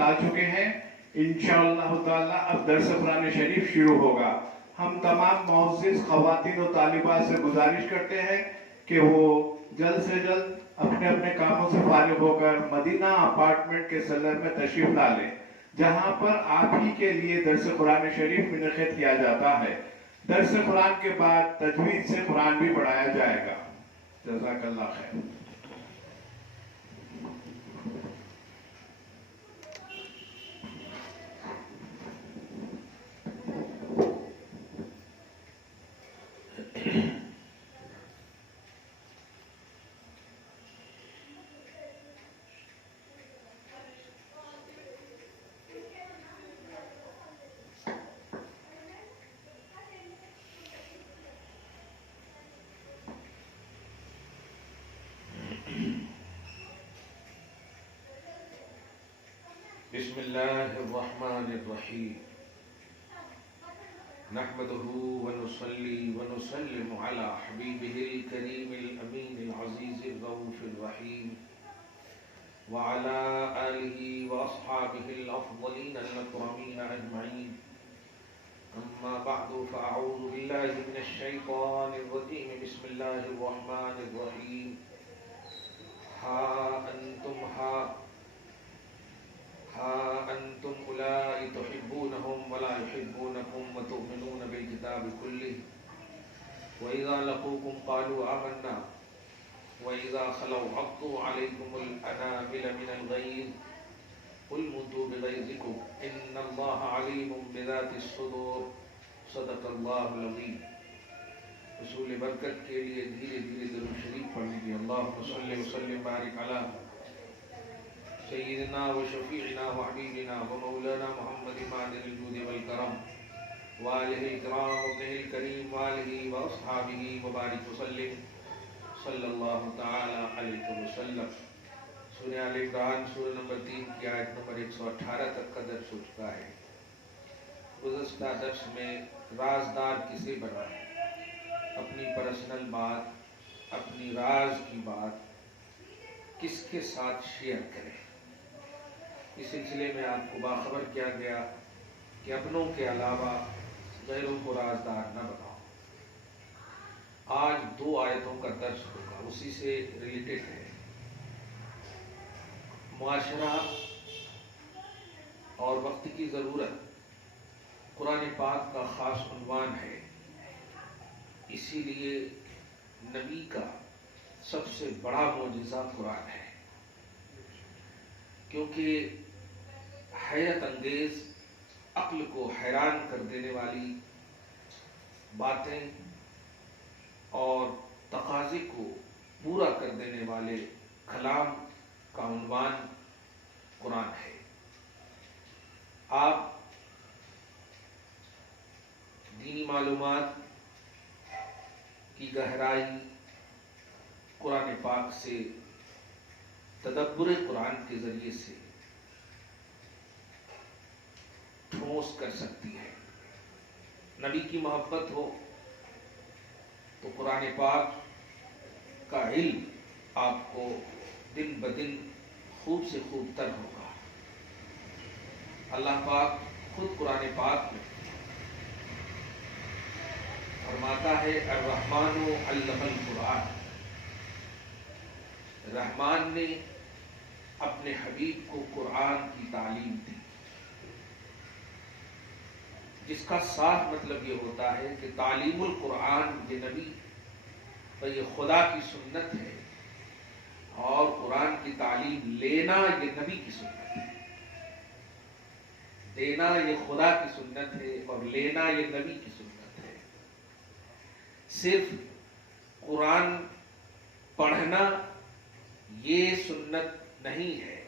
لا چکے ہیں. انشاءاللہ تعالی اب درس قرآن شریف شروع ہوگا. ہم تمام معزز خواتین و طالبات سے گزارش کرتے ہیں کہ وہ جلد سے جلد اپنے اپنے کاموں سے فارغ ہو کر مدینہ اپارٹمنٹ کے سلر میں تشریف لا لیں، جہاں پر آپ ہی کے لیے درس قرآن شریف منعقد کیا جاتا ہے. درس قرآن کے بعد تجوید سے قرآن بھی پڑھایا جائے گا. جزاک اللہ خیر. بسم اللہ الرحمن الرحیم. نحمده ونصلي ونسلم على حبیبه الکریم الامین العزیز الرؤوف الرحیم وعلى آلہ واصحابہ الافضلین الاکرمین اجمعین. اما بعد فاعوذ باللہ من الشیطان الرجیم. بسم اللہ الرحمن الرحیم. ها أنتم أولئك تحبونهم ولا يحبونكم وتؤمنون بالكتاب كله وإذا لقوكم قالوا آمنا وإذا خلوا عضوا عليكم الأنامل من الغيظ قل موتوا بغيظكم إن الله عليم بذات الصدور. صدق اللہ العظیم. حصول برکت کے لیے دھیرے دھیرے درود شریف پڑھ لیجیے. اللہم صلی وسلم بارک علی سیدنا و شفیعنا و حبیبنا و مولانا محمد معدن الجود والکرم وآلہ الکرام وابنہ الکریم وآلہ و اصحابہ وبارک وسلم صلی اللہ تعالی علیہ وسلم. سورہ آل عمران سورہ نمبر 3 کی آیت نمبر 118 تک کا درس ہو چکا ہے. گزشتہ درس میں رازدار کسے بنا ہے، اپنی پرسنل بات، اپنی راز کی بات کس کے ساتھ شیئر کرے. اس سلسلے میں آپ کو باخبر کیا گیا کہ اپنوں کے علاوہ غیروں کو رازدار نہ بناؤ. آج 2 آیتوں کا درس ہوگا، اسی سے ریلیٹڈ ہے. معاشرہ اور وقت کی ضرورت قرآن پاک کا خاص عنوان ہے. اسی لیے نبی کا سب سے بڑا معجزہ قرآن ہے، کیونکہ حیرت انگیز، عقل کو حیران کر دینے والی باتیں اور تقاضے کو پورا کر دینے والے کلام کا عنوان قرآن ہے. آپ دینی معلومات کی گہرائی قرآن پاک سے، تدبر قرآن کے ذریعے سے ٹھوس کر سکتی ہے. نبی کی محبت ہو تو قرآن پاک کا علم آپ کو دن بدن خوب سے خوب تر ہوگا. اللہ پاک خود قرآن پاک میں فرماتا ہے الرحمن علم القرآن. رحمان نے اپنے حبیب کو قرآن کی تعلیم دی، جس کا صاف مطلب یہ ہوتا ہے کہ تعلیم القرآن یہ نبی اور یہ خدا کی سنت ہے، اور قرآن کی تعلیم لینا یہ نبی کی سنت ہے. دینا یہ خدا کی سنت ہے اور لینا یہ نبی کی سنت ہے. صرف قرآن پڑھنا یہ سنت نہیں ہے،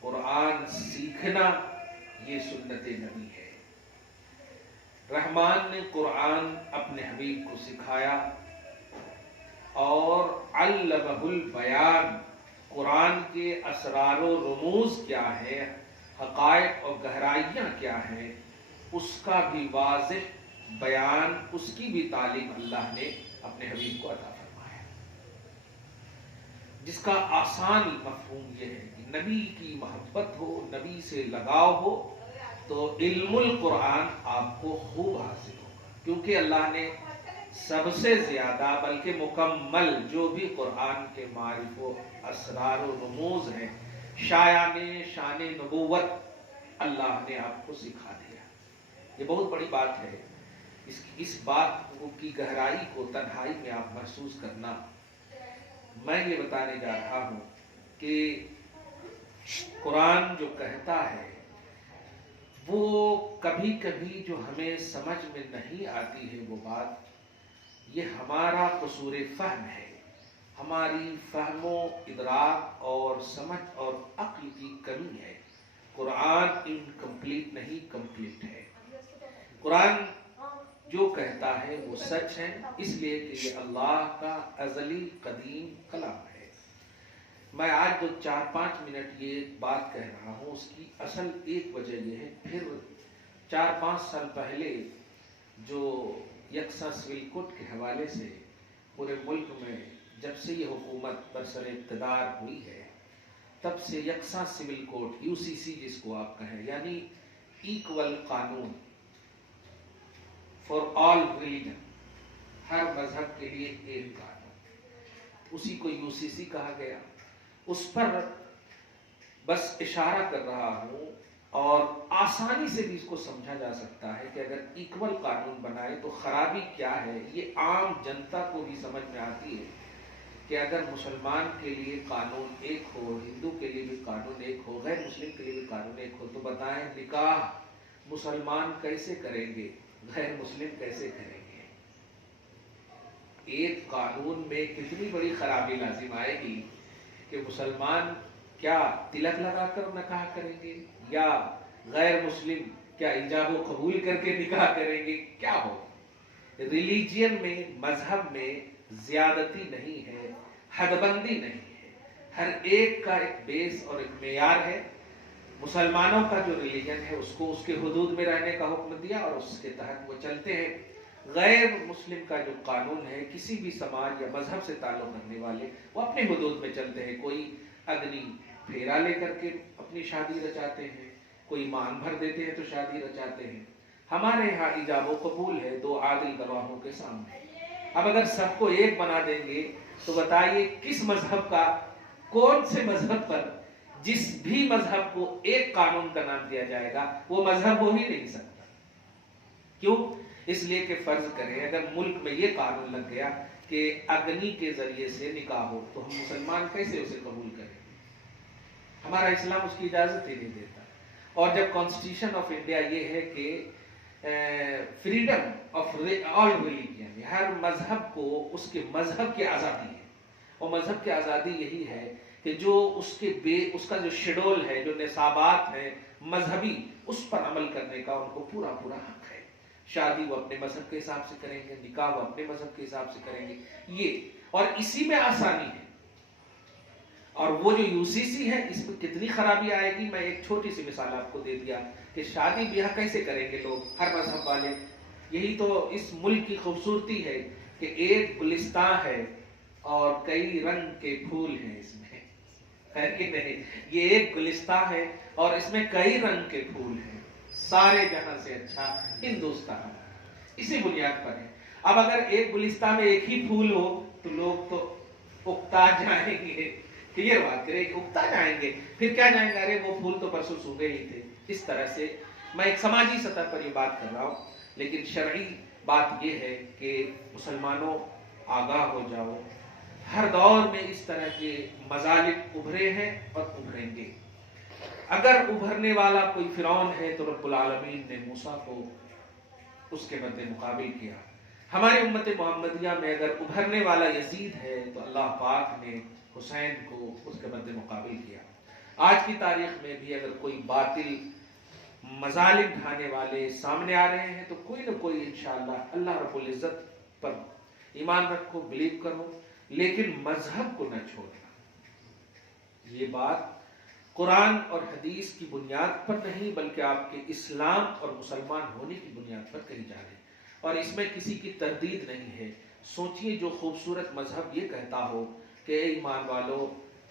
قرآن سیکھنا یہ سنت نبی ہے. رحمان نے قرآن اپنے حبیب کو سکھایا اور علمہ البیان، قرآن کے اسرار و رموز کیا ہے، حقائق اور گہرائیاں کیا ہیں، اس کا بھی واضح بیان، اس کی بھی تعلیم اللہ نے اپنے حبیب کو عطا فرمایا، جس کا آسان مفہوم یہ ہے کہ نبی کی محبت ہو، نبی سے لگاؤ ہو، تو علم القرآن آپ کو خوب حاصل ہوگا، کیونکہ اللہ نے سب سے زیادہ بلکہ مکمل جو بھی قرآن کے معارف و اسرار و رموز ہیں، شان نبوت اللہ نے آپ کو سکھا دیا۔ یہ بہت بڑی بات ہے۔ اس بات کی گہرائی کو تنہائی میں آپ محسوس کرنا۔ میں یہ بتانے جا رہا ہوں کہ قرآن جو کہتا ہے وہ کبھی کبھی جو ہمیں سمجھ میں نہیں آتی ہے وہ بات، یہ ہمارا قصور فہم ہے، ہماری فہم و ادراک اور سمجھ اور عقل کی کمی ہے۔ قرآن انکمپلیٹ نہیں، کمپلیٹ ہے۔ قرآن جو کہتا ہے وہ سچ ہے، اس لیے کہ یہ اللہ کا ازلی قدیم کلام ہے۔ میں آج جو 4-5 منٹ یہ بات کہہ رہا ہوں، اس کی اصل ایک وجہ یہ ہے، پھر 4-5 سال پہلے جو یکساں سول کوڈ کے حوالے سے پورے ملک میں جب سے یہ حکومت برسر اقتدار ہوئی ہے، تب سے یکساں سول کوڈ، UCC جس کو آپ کہیں، یعنی ایکول قانون فار آل ریلیجن، ہر مذہب کے لیے ایک قانون، اسی کو UCC کہا گیا۔ اس پر بس اشارہ کر رہا ہوں، اور آسانی سے بھی اس کو سمجھا جا سکتا ہے کہ اگر ایکول قانون بنائے تو خرابی کیا ہے۔ یہ عام جنتا کو بھی سمجھ میں آتی ہے کہ اگر مسلمان کے لیے قانون ایک ہو، ہندو کے لیے بھی قانون ایک ہو، غیر مسلم کے لیے بھی قانون ایک ہو، تو بتائیں نکاح مسلمان کیسے کریں گے، غیر مسلم کیسے کریں گے؟ ایک قانون میں کتنی بڑی خرابی لازم آئے گی کہ مسلمان کیا تلک لگا کر نکاح کریں گے، یا غیر مسلم کیا ایجاب و قبول کر کے نکاح کریں گے؟ کیا ہو؟ ریلیجین میں، مذہب میں زیادتی نہیں ہے، حد بندی نہیں ہے، ہر ایک کا ایک بیس اور ایک معیار ہے۔ مسلمانوں کا جو ریلیجن ہے اس کو اس کے حدود میں رہنے کا حکم دیا اور اس کے تحت وہ چلتے ہیں۔ غیر مسلم کا جو قانون ہے، کسی بھی سماج یا مذہب سے تعلق رکھنے والے وہ اپنے حدود میں چلتے ہیں۔ کوئی اگنی پھیرا لے کر کے اپنی شادی رچاتے ہیں، کوئی مان بھر دیتے ہیں تو شادی رچاتے ہیں۔ ہمارے یہاں ایجاب و قبول ہے 2 عادل گواہوں کے سامنے۔ اب اگر سب کو ایک بنا دیں گے تو بتائیے کس مذہب کا، کون سے مذہب پر، جس بھی مذہب کو ایک قانون کا نام دیا جائے گا وہ مذہب ہو ہی نہیں سکتا۔ کیوں؟ اس لیے کہ فرض کریں اگر ملک میں یہ قانون لگ گیا کہ اگنی کے ذریعے سے نکاح ہو تو ہم مسلمان کیسے اسے قبول کریں گے؟ ہمارا اسلام اس کی اجازت ہی نہیں دیتا۔ اور جب کانسٹیٹیوشن آف انڈیا یہ ہے کہ فریڈم آف آل ریلیجن، ہر مذہب کو اس کے مذہب کی آزادی ہے، اور مذہب کی آزادی یہی ہے کہ جو اس کا جو شیڈول ہے، جو نصابات ہیں مذہبی، اس پر عمل کرنے کا ان کو پورا پورا حق ہے۔ شادی وہ اپنے مذہب کے حساب سے کریں گے، نکاح وہ اپنے مذہب کے حساب سے کریں گے، یہ اور اسی میں آسانی ہے۔ اور وہ جو UCC ہے اس میں کتنی خرابی آئے گی، میں ایک چھوٹی سی مثال آپ کو دے دیا کہ شادی بیاہ کیسے کریں گے لوگ، ہر مذہب والے۔ یہی تو اس ملک کی خوبصورتی ہے کہ ایک گلستان ہے اور کئی رنگ کے پھول ہیں اس میں، ہے کہ نہیں؟ یہ ایک گلستان ہے اور اس میں کئی رنگ کے پھول ہیں، سارے جہاں سے اچھا ہندوستان اسی بنیاد پر ہے۔ اب اگر ایک گلستان میں ایک ہی پھول ہو تو لوگ تو اکتا جائیں گے، کلیئر بات کریں، اکتا جائیں گے، پھر کیا جائیں گے، ارے وہ پھول تو پرسوں سوکھے ہی تھے۔ اس طرح سے میں ایک سماجی سطح پر یہ بات کر رہا ہوں، لیکن شرعی بات یہ ہے کہ مسلمانوں آگاہ ہو جاؤ۔ ہر دور میں اس طرح کے مظالم ابھرے ہیں اور ابھریں گے۔ اگر ابھرنے والا کوئی فرعون ہے تو رب العالمین نے موسیٰ کو اس کے مد مقابل کیا۔ ہماری امت محمدیہ میں اگر ابھرنے والا یزید ہے تو اللہ پاک نے حسین کو اس کے مد مقابل کیا۔ آج کی تاریخ میں بھی اگر کوئی باطل مظالم ڈھانے والے سامنے آ رہے ہیں تو کوئی نہ کوئی انشاءاللہ اللہ رب العزت پر ایمان رکھو، بلیو کرو، لیکن مذہب کو نہ چھوڑنا۔ یہ بات قرآن اور حدیث کی بنیاد پر نہیں بلکہ آپ کے اسلام اور مسلمان ہونے کی بنیاد پر کہی جا رہی ہے، اور اس میں کسی کی تردید نہیں ہے۔ سوچئے جو خوبصورت مذہب یہ کہتا ہو کہ اے ایمان والو،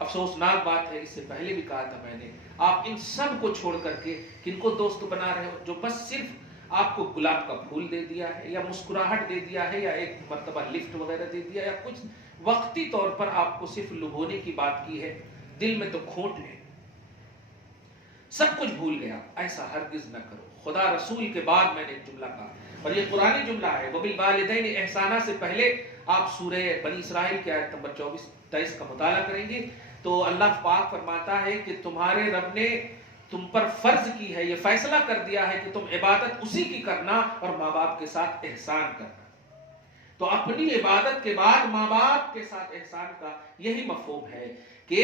افسوسناک بات ہے، اس سے پہلے بھی کہا تھا میں نے، آپ ان سب کو چھوڑ کر کے کن کو دوست بنا رہے ہو؟ جو بس صرف آپ کو گلاب کا پھول دے دیا ہے، یا مسکراہٹ دے دیا ہے، یا ایک مرتبہ لفٹ وغیرہ دے دیا، یا کچھ وقتی طور پر آپ کو صرف لبھونے کی بات کی ہے، دل میں تو کھوٹ ہے، سب کچھ بھول گیا۔ ایسا ہرگز نہ کرو۔ خدا رسول کے بعد میں نے ایک جملہ کہا، اور یہ قرآنی جملہ ہے، وَبِالْوَالِدَيْنِ احسانہ سے پہلے آپ سورہ بنی اسرائیل کی آیت نمبر 24-23 کا مطالعہ کریں گے تو اللہ پاک فرماتا ہے کہ تمہارے رب نے تم پر فرض کی ہے، یہ فیصلہ کر دیا ہے کہ تم عبادت اسی کی کرنا اور ماں باپ کے ساتھ احسان کرنا۔ تو اپنی عبادت کے بعد ماں باپ کے ساتھ احسان کا یہی مفہوم ہے کہ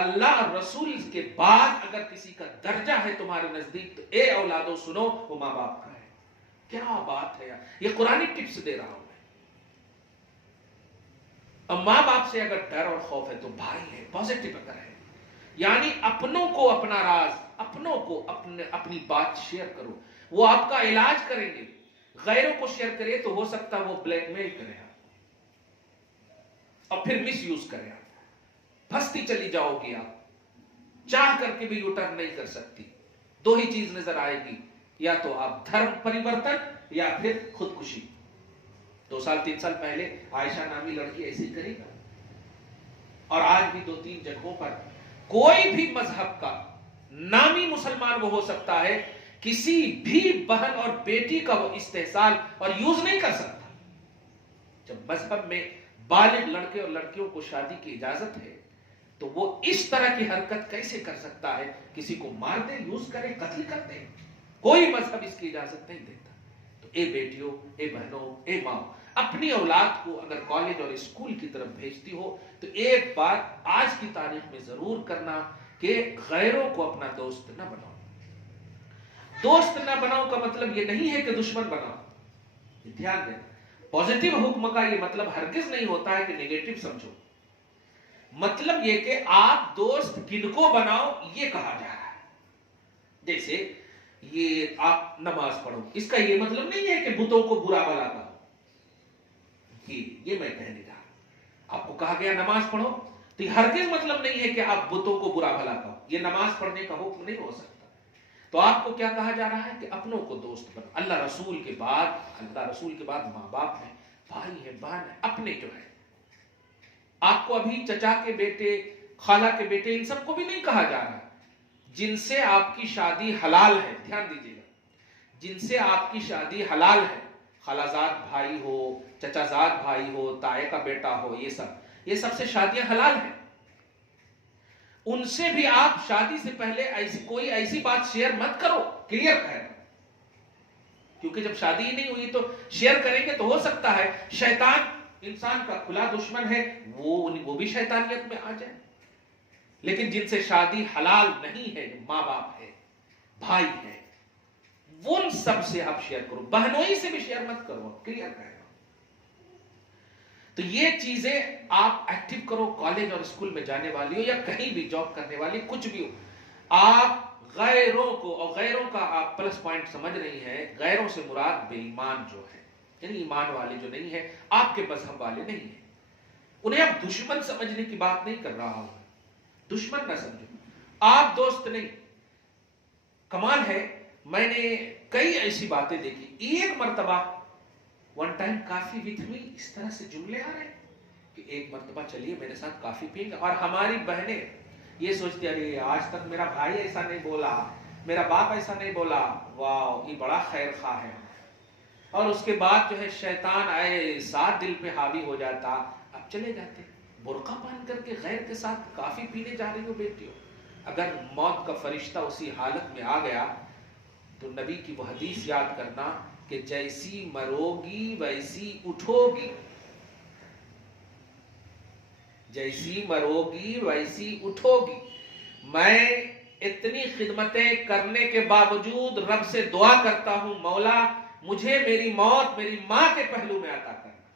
اللہ اور رسول کے بعد اگر کسی کا درجہ ہے تمہارے نزدیک تو اے اولادو سنو، وہ ماں باپ کا ہے۔ کیا بات ہے یار، یہ قرآنی ٹپس دے رہا ہوں میں۔ اور ماں باپ سے اگر ڈر اور خوف ہے تو بھائی ہے، پازیٹیو اگر ہے، یعنی اپنوں کو اپنا راز، اپنوں کو اپنی بات شیئر کرو، وہ آپ کا علاج کریں گے۔ غیروں کو شیئر کرے تو ہو سکتا وہ بلیک میل کرے آپ اور پھر مس یوز کرے آپ، پھنستی چلی جاؤ گی آپ، چاہ کر کے بھی یو ٹرن نہیں کر سکتی۔ دو ہی چیز نظر آئے گی، یا تو آپ دھرم پریورتن یا پھر خودکشی۔ 2 سال 3 سال پہلے عائشہ نامی لڑکی ایسے ہی کری، اور آج بھی 2-3 جگہوں پر کوئی بھی مذہب کا نامی مسلمان وہ ہو سکتا ہے، کسی بھی بہن اور بیٹی کا وہ استحصال اور یوز نہیں کر سکتا۔ جب مذہب میں بالغ لڑکے اور لڑکیوں کو شادی کی اجازت ہے تو وہ اس طرح کی حرکت کیسے کر سکتا ہے؟ کسی کو مار دے، یوز کرے، قتل کر دے؟ کوئی مذہب اس کی اجازت نہیں دیتا۔ تو اے بیٹیوں، اے بہنوں، اے ماں، اپنی اولاد کو اگر کالج اور اسکول کی طرف بھیجتی ہو تو ایک بات آج کی تاریخ میں ضرور کرنا کہ غیروں کو اپنا دوست نہ بناؤ۔ دوست نہ بناؤ کا مطلب یہ نہیں ہے کہ دشمن بناؤ، دھیان دیں۔ پازیٹیو حکم کا یہ مطلب ہرگز نہیں ہوتا ہے کہ نیگیٹو سمجھو، مطلب یہ کہ آپ دوست کن کو بناؤ یہ کہا جا رہا ہے۔ جیسے یہ آپ نماز پڑھو، اس کا یہ مطلب نہیں ہے کہ بتوں کو برا بلا کہو، یہ میں کہنے جا رہا۔ آپ کو کہا گیا نماز پڑھو تو یہ ہرگز مطلب نہیں ہے کہ آپ بتوں کو برا بھلا کہو، یہ نماز پڑھنے کا حکم نہیں ہو سکتا۔ تو آپ کو کیا کہا جا رہا ہے کہ اپنوں کو دوست بنو۔ اللہ رسول کے بعد ماں باپ ہیں، بھائی ہیں، بہن ہیں، اپنے جو ہے۔ آپ کو ابھی چچا کے بیٹے، خالہ کے بیٹے، ان سب کو بھی نہیں کہا جا رہا، جن سے آپ کی شادی حلال ہے۔ دھیان دیجیے گا، جن سے آپ کی شادی حلال ہے، خالہ زاد بھائی ہو، چچا زاد بھائی ہو، تائے کا بیٹا ہو، یہ سب سے شادیاں حلال ہیں۔ ان سے بھی آپ شادی سے پہلے کوئی ایسی بات شیئر مت کرو، کلیئر ہے، کیونکہ جب شادی ہی نہیں ہوئی تو شیئر کریں گے تو ہو سکتا ہے شیطان انسان کا کھلا دشمن ہے، وہ بھی شیطانیت میں آ جائے۔ لیکن جن سے شادی حلال نہیں ہے، ماں باپ ہے، بھائی ہے، ان سب سے آپ شیئر کرو، بہنوئی سے بھی شیئر مت کرو، کلیئر ہے۔ تو یہ چیزیں آپ ایکٹیو کرو، کالج اور اسکول میں جانے والی ہو یا کہیں بھی جاب کرنے والی، کچھ بھی ہو، آپ غیروں کو، اور غیروں کا آپ پلس پوائنٹ سمجھ رہی ہیں، غیروں سے مراد بے ایمان جو ہے، یعنی ایمان والے جو نہیں ہے، آپ کے مذہب والے نہیں ہیں، انہیں آپ دشمن سمجھنے کی بات نہیں کر رہا ہوں، دشمن نہ سمجھو، آپ دوست نہیں۔ کمال ہے، میں نے کئی ایسی باتیں دیکھی، ایک مرتبہ one time coffee with me اس طرح سے جملے آ رہے ہیں کہ ایک مرتبہ چلیے میرے ساتھ کافی پئیں گے، اور ہماری بہنیں یہ سوچتی ارے آج تک میرا بھائی ایسا نہیں بولا، میرا باپ ایسا نہیں بولا، واو یہ بڑا خیر خواہ ہے۔ اور اس کے بعد جو ہے شیطان ایسا دل پہ حاوی ہو جاتا، اب چلے جاتے برقع پہن کر کے غیر کے ساتھ کافی پینے جا رہی ہو بیٹیوں۔ اگر موت کا فرشتہ اسی حالت میں آ گیا تو نبی کی وہ حدیث یاد کرنا کہ جیسی مروگی ویسی اٹھو گی، جیسی مروگی ویسی اٹھو گی۔ میں اتنی خدمتیں کرنے کے باوجود رب سے دعا کرتا ہوں، مولا مجھے میری موت میری ماں کے پہلو میں عطا کرنا،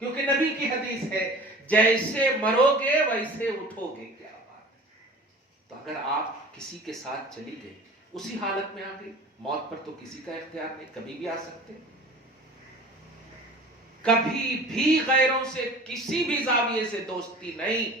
کیونکہ نبی کی حدیث ہے جیسے مرو گے ویسے اٹھو گے۔ کیا بات! تو اگر آپ کسی کے ساتھ چلی گئی، اسی حالت میں آ گئی، موت پر تو کسی کا اختیار نہیں، کبھی بھی آ سکتے۔ کبھی بھی غیروں سے کسی بھی زاویے سے دوستی نہیں،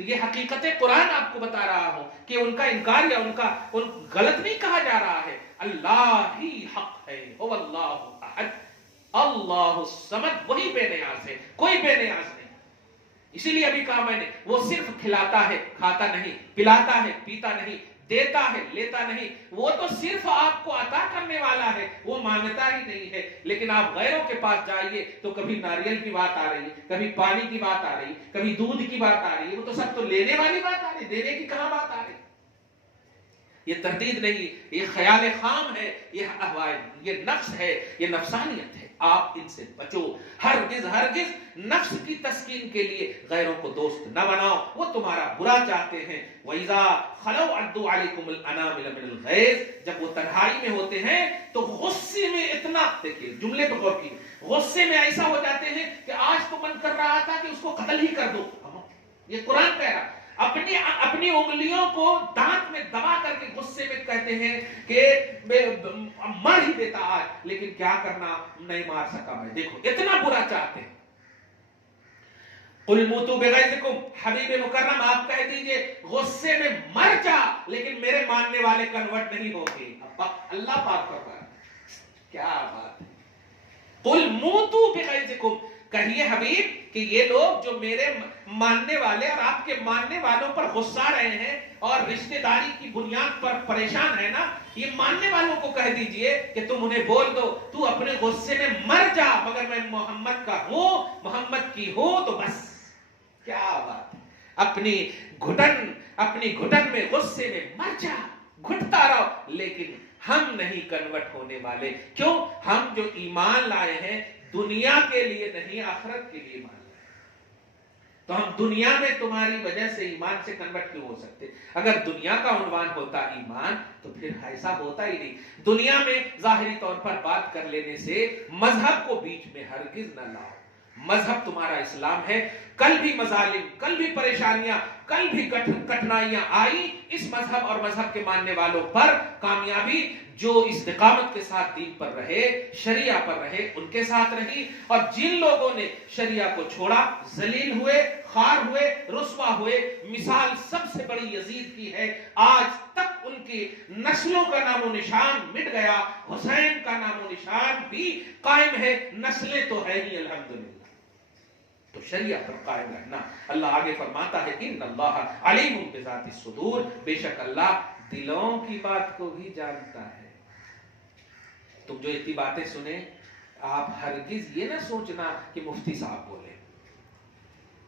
تو یہ حقیقت قرآن آپ کو بتا رہا ہوں کہ ان کا انکار یا ان غلط نہیں کہا جا رہا ہے. اللہ ہی حق ہے. هو اللہ احد اللہ الصمد، وہی بے نیاز ہے، کوئی بے نیاز نہیں. اسی لیے ابھی کہا میں نے، وہ صرف کھلاتا ہے کھاتا نہیں، پلاتا ہے پیتا نہیں، دیتا ہے لیتا نہیں. وہ تو صرف آپ کو عطا کرنے والا ہے، وہ مانگتا ہی نہیں ہے. لیکن آپ غیروں کے پاس جائیے تو کبھی ناریل کی بات آ رہی ہے، کبھی پانی کی بات آ رہی ہے، کبھی دودھ کی بات آ رہی ہے. وہ تو سب تو لینے والی بات آ رہی ہے، دینے کی کہاں بات آ رہی ہے. یہ تردید نہیں، یہ خیال خام ہے، یہ احوال، یہ نفس ہے، یہ نفسانیت ہے. آپ ان سے بچو. ہرگز ہرگز نفس کی تسکین کے لیے غیروں کو دوست نہ بناؤ، وہ تمہارا برا چاہتے ہیں. وَإِذَا خَلَوْا عَدُّوا عَلَيْكُمُ الْأَنَامِلَ مِنَ الْغَيْظِ، جب وہ تنہائی میں ہوتے ہیں تو غصے میں اتنا، دیکھیے جملے پہ غور کیجیے، غصے میں ایسا ہو جاتے ہیں کہ آج تو من کر رہا تھا کہ اس کو قتل ہی کر دو. یہ قرآن کہہ رہا. اپنی انگلیوں کو دانت میں دبا کر کے غصے میں کہتے ہیں کہ مار ہی دیتا آج، لیکن کیا کرنا، نہیں مار سکا میں. دیکھو اتنا برا چاہتے ہیں. قُلْ مُوتُوا بِغَيْظِكُمْ، حبیب مکرم آپ کہہ دیجئے غصے میں مر جا، لیکن میرے ماننے والے کنورٹ نہیں ہوں گے. اللہ پاک فرمایا، کیا بات ہے. قُلْ مُوتُوا بِغَيْظِكُمْ، کہیے حبیب کہ یہ لوگ جو میرے ماننے والے اور آپ کے ماننے والوں پر غصہ رہے ہیں اور رشتہ داری کی بنیاد پر پریشان ہے نا، یہ ماننے والوں کو کہہ دیجئے کہ تم انہیں بول دو تو اپنے غصے میں مر جا، مگر میں محمد کا ہوں، محمد کی ہوں تو بس. کیا بات ہے. اپنی گھٹن میں غصے میں مر جا، گھٹتا رہو، لیکن ہم نہیں کنورٹ ہونے والے. کیوں؟ ہم جو ایمان لائے ہیں دنیا کے لیے نہیں، آخرت کے لیے ایمان لائے. تو ہم دنیا میں تمہاری وجہ سے ایمان سے کنورٹ کیوں ہو سکتے؟ اگر دنیا کا عنوان ہوتا ایمان تو پھر ایسا ہوتا ہی نہیں. دنیا میں ظاہری طور پر بات کر لینے سے مذہب کو بیچ میں ہرگز نہ لاؤ. مذہب تمہارا اسلام ہے. کل بھی مظالم، کل بھی پریشانیاں، کل بھی کٹھنائیاں آئی، اس مذہب اور مذہب کے ماننے والوں پر کامیابی جو استقامت کے ساتھ دین پر رہے، شریعہ پر رہے، ان کے ساتھ رہی. اور جن لوگوں نے شریعہ کو چھوڑا، ذلیل ہوئے، خوار ہوئے، رسوا ہوئے، مثال سب سے بڑی یزید کی ہے. آج تک ان کی نسلوں کا نام و نشان مٹ گیا. حسین کا نام و نشان بھی قائم ہے، نسلیں تو ہے ہی الحمدللہ. تو شریعہ پر قائم رہنا. اللہ آگے فرماتا ہے ان اللہ علیم بذات الصدور، بے شک اللہ دلوں کی بات کو بھی جانتا ہے. تم جو اتنی باتیں سنیں، آپ ہرگز یہ نہ سوچنا کہ مفتی صاحب بولے،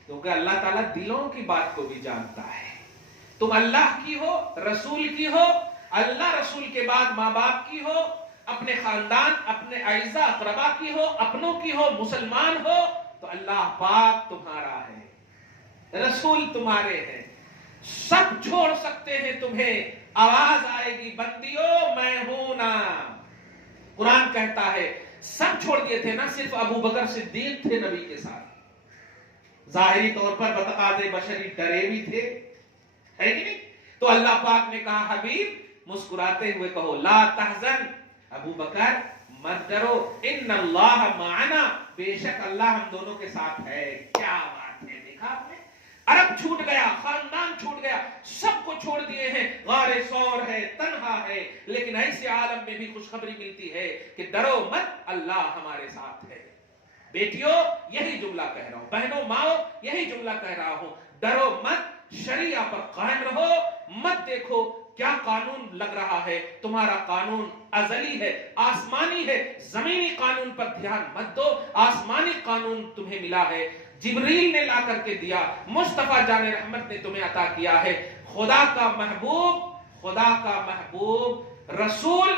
کیونکہ اللہ تعالیٰ دلوں کی بات کو بھی جانتا ہے. تم اللہ کی ہو، رسول کی ہو، اللہ رسول کے بعد ماں باپ کی ہو، اپنے خاندان، اپنے اعزاء اقربا کی ہو، اپنوں کی ہو، مسلمان ہو، تو اللہ پاک تمہارا ہے، رسول تمہارے ہیں. سب چھوڑ سکتے ہیں تمہیں، آواز آئے گی بندیوں میں ہوں نا. قرآن کہتا ہے سب چھوڑ دیے تھے نا، صرف ابو بکر صدیق تھے نبی کے ساتھ. ظاہری طور پر بتقاضے بشری ڈرے بھی تھے، ہے کہ نہیں؟ تو اللہ پاک نے کہا حبیب مسکراتے ہوئے کہو لا تحزن، ابو بکر مت ڈرو، ان اللہ معنا، بے شک اللہ ہم دونوں کے ساتھ ہے. کیا بات ہے. دیکھا آپ نے، عرب چھوٹ گیا، خاندان چھوٹ گیا، سب کو چھوڑ دیے ہیں، غار ثور ہے، تنہا ہے، لیکن ایسے عالم میں بھی خوشخبری ملتی ہے کہ ڈرو مت، اللہ ہمارے ساتھ ہے. بیٹیوں یہی جملہ کہہ رہا ہوں، بہنوں ماؤں یہی جملہ کہہ رہا ہوں، ڈرو مت، شریعہ پر قائم رہو. مت دیکھو کیا قانون لگ رہا ہے، تمہارا قانون ازلی ہے، آسمانی ہے. زمینی قانون پر دھیان مت دو، آسمانی قانون تمہیں ملا ہے، جبریل نے لا کر کے دیا، مصطفیٰ جان رحمت نے تمہیں عطا کیا ہے. خدا کا محبوب رسول،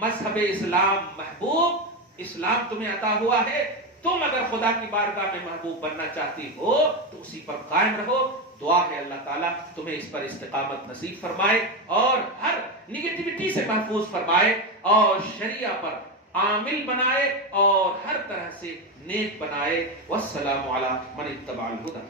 مذہب اسلام محبوب، اسلام تمہیں عطا ہوا ہے. تم اگر خدا کی بارگاہ میں محبوب بننا چاہتی ہو تو اسی پر قائم رہو. دعا ہے اللہ تعالیٰ تمہیں اس پر استقامت نصیب فرمائے اور ہر نگیٹیوٹی سے محفوظ فرمائے اور شریعہ پر عامل بنائے اور ہر طرح سے نیک بنائے. والسلام علی من اتبع الہدی.